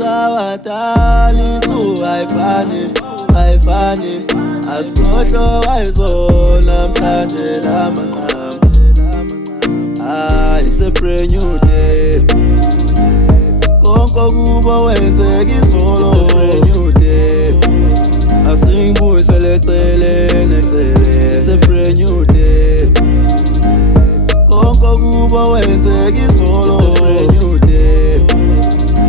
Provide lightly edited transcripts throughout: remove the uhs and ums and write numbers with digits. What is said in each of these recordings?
Atawatali tu ayifani asikhohlwa wayizona mhlanje lamanqama. It's a brand new day. Konke kubo wenzeka izolo. It's a brand new day. Asingibuyisele eceleni eceleni. It's a brand new day. Konke kubo wenzeka izolo. It's a brand new day.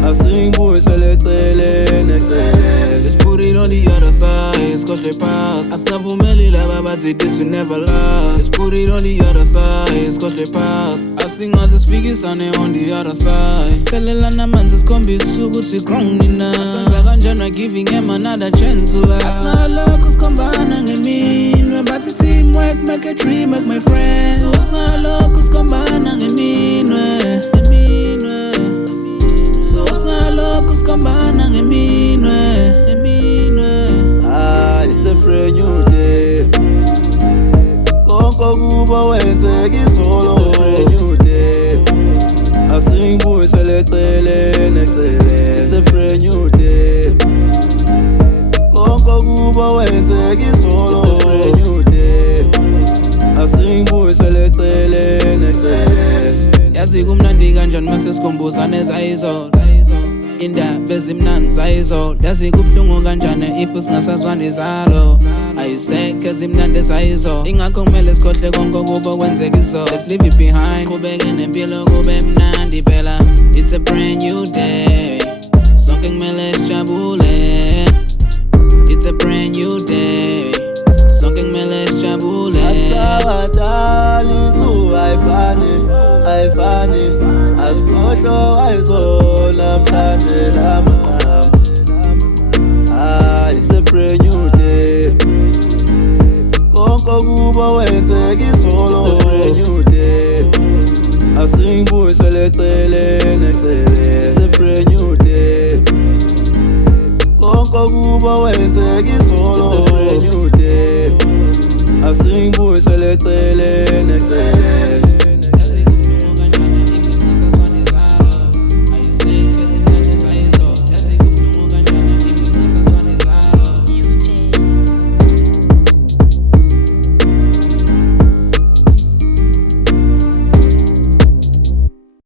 Asingibuyisele eceleni eceleni. Let's put it on the other side, scotch the past. Asingavumeli laba bathi this will never last. Let's put it on the other side, scotch the past. Asingaze sifikisane on the other side. Sithelelana amanzi sikhombisa ukuthi grown enough. Asenza kanjani giving him another chance to love. Asinalokhu sikhombana ngeminwe, bathi teamwork make a dream make my friend. So asinalokhu sikhombana ngeminwe. So asinalokhu sikhombana ngeminwe. It's a brand new day. Konke kubo wenzeka izolo. It's a brand new day. Asingibuyisele eceleni eceleni. It's a brand new day. Konke kubo wenzeka izolo. It's a brand new day. Asingibuyisele eceleni eceleni. Yazi kumnandi kanjani mase sikhumbuzana ezayizolo. Indaba ezimnandi zayizolo. Yazi kubuhlungu kanjani if singasazwani izalo. Ayisekho ezimnandi ezayizolo. Ingakho kumele sikhohle konke kubo kwenzeka izolo. Let's leave it behind. Siqhubeke nempilo kube mnandi phela. It's a brand new day. Sonke kumele sijabule. It's a brand new day. Sonke kumele sijabule. Atawatali tu ayifani asikhohlwa wayizona mhlanje lamanqama. It's a brand new day. Konke kubo wenzeka izolo. It's a brand new day. Asingibuyisele eceleni eceleni. It's a brand new day. Konke kubo wenzeka izolo. It's a brand new day. Asingibuyisele eceleni.